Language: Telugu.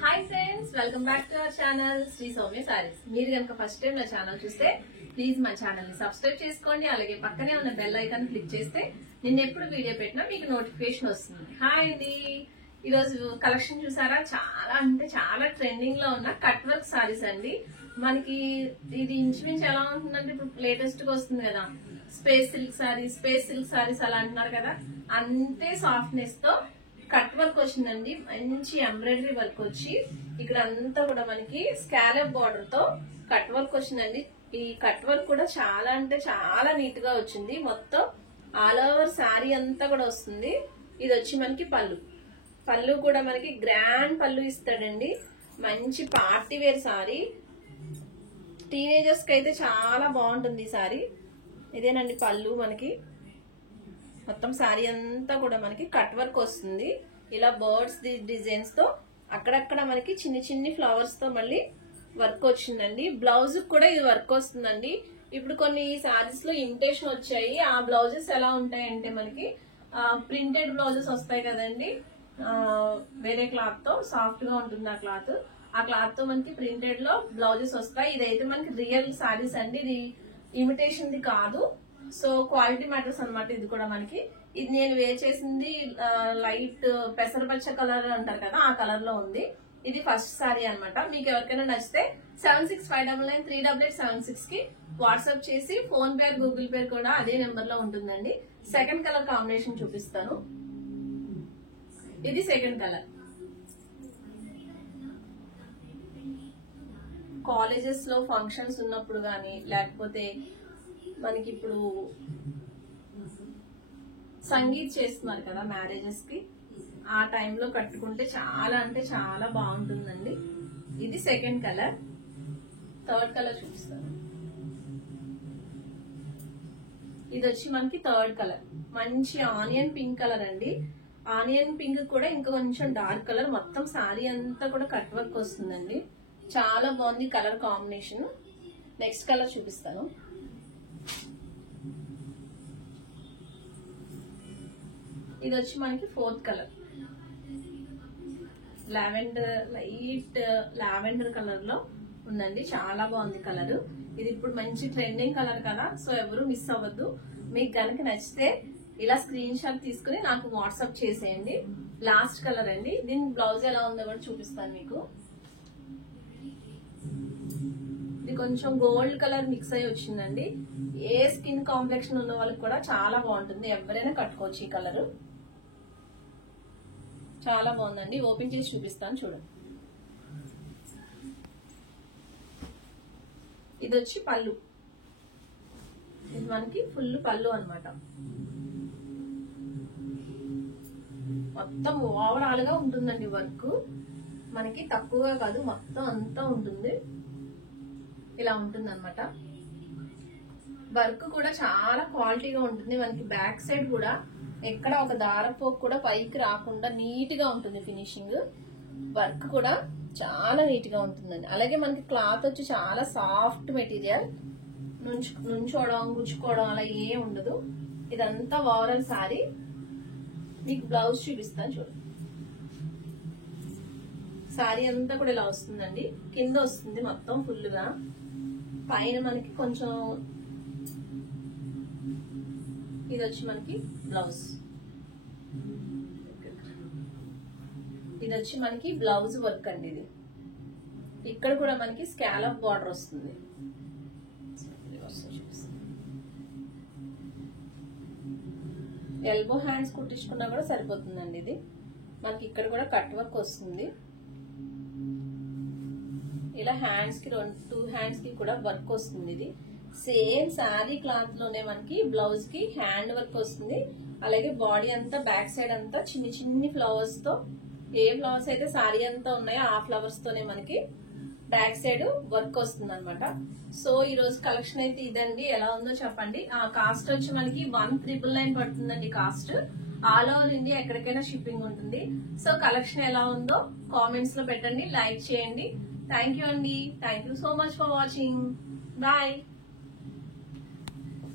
Hi friends, welcome back to our channel Sri Soumya sarees. మీరు కనుక ఫస్ట్ టైం నా ఛానల్ చూస్తే ప్లీజ్ మా ఛానల్ ని సబ్స్క్రైబ్ చేసుకోండి. అలాగే పక్కనే ఉన్న బెల్ ఐకాన్ క్లిక్ చేస్తే నేను ఎప్పుడు వీడియో పెట్టినా మీకు నోటిఫికేషన్ వస్తుంది. హాయ్ అండి, ఈరోజు కలెక్షన్ చూసారా? చాలా అంటే చాలా ట్రెండింగ్ లో ఉన్న కట్ వర్క్ సారీస్ అండి. మనకి ఇది ఇంచుమించు ఎలా ఉంటుందంటే ఇప్పుడు లేటెస్ట్ గా వస్తుంది కదా, స్పేస్ సిల్క్ సారీస్ అలా అంటున్నారు కదా, అంతే సాఫ్ట్నెస్ తో కట్ వర్క్ వచ్చిందండి. మంచి ఎంబ్రాయిడరీ వర్క్ వచ్చి ఇక్కడ అంతా కూడా మనకి స్కాలప్ బార్డర్ తో కట్ వర్క్ వచ్చిందండి. ఈ కట్ వర్క్ కూడా చాలా అంటే చాలా నీట్ గా వచ్చింది. మొత్తం ఆల్ ఓవర్ శారీ అంతా కూడా వస్తుంది. ఇది వచ్చి మనకి పళ్ళు కూడా మనకి గ్రాండ్ పళ్ళు ఇస్తాడండి. మంచి పార్టీ వేర్ సారీ, టీనేజర్స్ కి అయితే చాలా బాగుంటుంది ఈ సారీ. ఇదేనండి పళ్ళు. మనకి మొత్తం శారీ అంతా కూడా మనకి కట్ వర్క్ వస్తుంది. ఇలా బర్డ్స్ డిజైన్స్ తో అక్కడక్కడ మనకి చిన్ని ఫ్లవర్స్ తో మళ్ళీ వర్క్ వచ్చిందండి. బ్లౌజ్ కూడా ఇది వర్క్ వస్తుందండి. ఇప్పుడు కొన్ని శారీస్ లో ఇమిటేషన్ వచ్చాయి. ఆ బ్లౌజెస్ ఎలా ఉంటాయంటే మనకి ప్రింటెడ్ బ్లౌజెస్ వస్తాయి కదండి, వేరే క్లాత్ తో, సాఫ్ట్ గా ఉంటుంది ఆ క్లాత్ తో మనకి ప్రింటెడ్ లో బ్లౌజెస్ వస్తాయి. ఇదైతే మనకి రియల్ శారీస్ అండి, ఇది ఇమిటేషన్ ది కాదు. సో క్వాలిటీ మ్యాటర్స్ అన్నమాట. ఇది కూడా మనకి, ఇది నేను వేర్ చేసింది లైట్ పెసరపచ్చ కలర్ అంటారు కదా, ఆ కలర్ లో ఉంది. ఇది ఫస్ట్ సారీ అన్నమాట. మీకు ఎవరికైనా నచ్చితే 7659938876 కి వాట్సాప్ చేసి ఫోన్ పే గూగుల్ పే కూడా అదే నెంబర్ లో ఉంటుందండి. సెకండ్ కలర్ కాంబినేషన్ చూపిస్తాను. ఇది సెకండ్ కలర్. కాలేజెస్ లో ఫంక్షన్స్ ఉన్నప్పుడు గానీ, లేకపోతే మనకి ఇప్పుడు సంగీత్ చేస్తున్నారు కదా మ్యారేజెస్ కి, ఆ టైంలో కట్టుకుంటే చాలా అంటే చాలా బాగుంటుందండి. ఇది సెకండ్ కలర్. థర్డ్ కలర్ చూపిస్తాను. ఇది వచ్చి మనకి థర్డ్ కలర్. మంచి ఆనియన్ పింక్ కలర్ అండి. ఆనియన్ పింక్ కూడా ఇంకా కొంచెం డార్క్ కలర్. మొత్తం శారీ అంతా కూడా కట్ వర్క్ వస్తుందండి. చాలా బాగుంది కలర్ కాంబినేషన్. నెక్స్ట్ కలర్ చూపిస్తాను. ఇది వచ్చి మనకి fourth colour. Light lavender colour లో ఉందండి. చాలా బాగుంది కలర్. ఇది ఇప్పుడు మంచి ట్రెండింగ్ కలర్ కదా, సో ఎవరు మిస్ అవ్వద్దు. మీకు కనుక నచ్చితే ఇలా స్క్రీన్ షాట్ తీసుకుని నాకు వాట్సాప్ చేసేయండి. లాస్ట్ కలర్ అండి. దీని బ్లౌజ్ ఎలా ఉందో కూడా చూపిస్తాను మీకు. ఇది కొంచెం గోల్డ్ కలర్ మిక్స్ అయి వచ్చిందండి. ఏ స్కిన్ కాంప్లెక్షన్ ఉన్న వాళ్ళకి కూడా చాలా బాగుంటుంది. ఎవరైనా కట్టుకోవచ్చు ఈ కలర్. చాలా బాగుందండి. ఓపెన్ చేసి చూపిస్తాను చూడండి. ఇది వచ్చి పళ్ళు. ఇది మనకి ఫుల్ పళ్ళు అన్నమాట. మొత్తం ఓవరాల్ గా ఉంటుందండి వర్క్. మనకి తక్కువగా కాదు, మొత్తం అంతా ఉంటుంది. ఇలా ఉంటుంది అన్నమాట. వర్క్ కూడా చాలా క్వాలిటీగా ఉంటుంది. మనకి బ్యాక్ సైడ్ కూడా ఎక్కడ ఒక దారపోకు కూడా పైకి రాకుండా నీట్ గా ఉంటుంది ఫినిషింగ్. వర్క్ కూడా చాలా నీట్ గా ఉంటుందండి. అలాగే మనకి క్లాత్ వచ్చి చాలా సాఫ్ట్ మెటీరియల్. నుంచోవడం గుచ్చుకోవడం అలా ఏం ఉండదు. ఇదంతా ఓవరాల్ సారీ. మీకు బ్లౌజ్ చూపిస్తాను చూడండి. సారీ అంతా కూడా ఇలా వస్తుందండి. కింద వస్తుంది మొత్తం ఫుల్ గా. పైన మనకి కొంచెం, ఇది వచ్చి మనకి బ్లౌజ్. ఇది వచ్చి మనకి బ్లౌజ్ వర్క్ అండి. ఇది ఇక్కడ కూడా మనకి స్కాలప్ బార్డర్ వస్తుంది. ఎల్బో హ్యాండ్స్ కుట్టించుకున్నా కూడా సరిపోతుందండి. ఇది మనకి ఇక్కడ కూడా కట్ వర్క్ వస్తుంది. ఇలా హ్యాండ్స్ కి 2 హ్యాండ్స్ కి కూడా వర్క్ వస్తుంది. ఇది సేమ్ శారీ క్లాత్ లోనే మనకి బ్లౌజ్ కి హ్యాండ్ వర్క్ వస్తుంది. అలాగే బాడీ అంతా బ్యాక్ సైడ్ అంతా చిన్ని ఫ్లవర్స్ తో, ఏ ఫ్లవర్స్ అయితే శారీ అంతా ఉన్నాయో ఆ ఫ్లవర్స్ తోనే మనకి బ్యాక్ సైడ్ వర్క్ వస్తుంది అనమాట. సో ఈ రోజు కలెక్షన్ అయితే ఇదండి. ఎలా ఉందో చెప్పండి. ఆ కాస్ట్ వచ్చి మనకి 1999 పడుతుందండి కాస్ట్. ఆల్ ఓవర్ ఇండియా ఎక్కడికైనా షిప్పింగ్ ఉంటుంది. సో కలెక్షన్ ఎలా ఉందో కామెంట్స్ లో పెట్టండి, లైక్ చేయండి. థ్యాంక్ యూ అండి. Thank you so much for watching. Bye.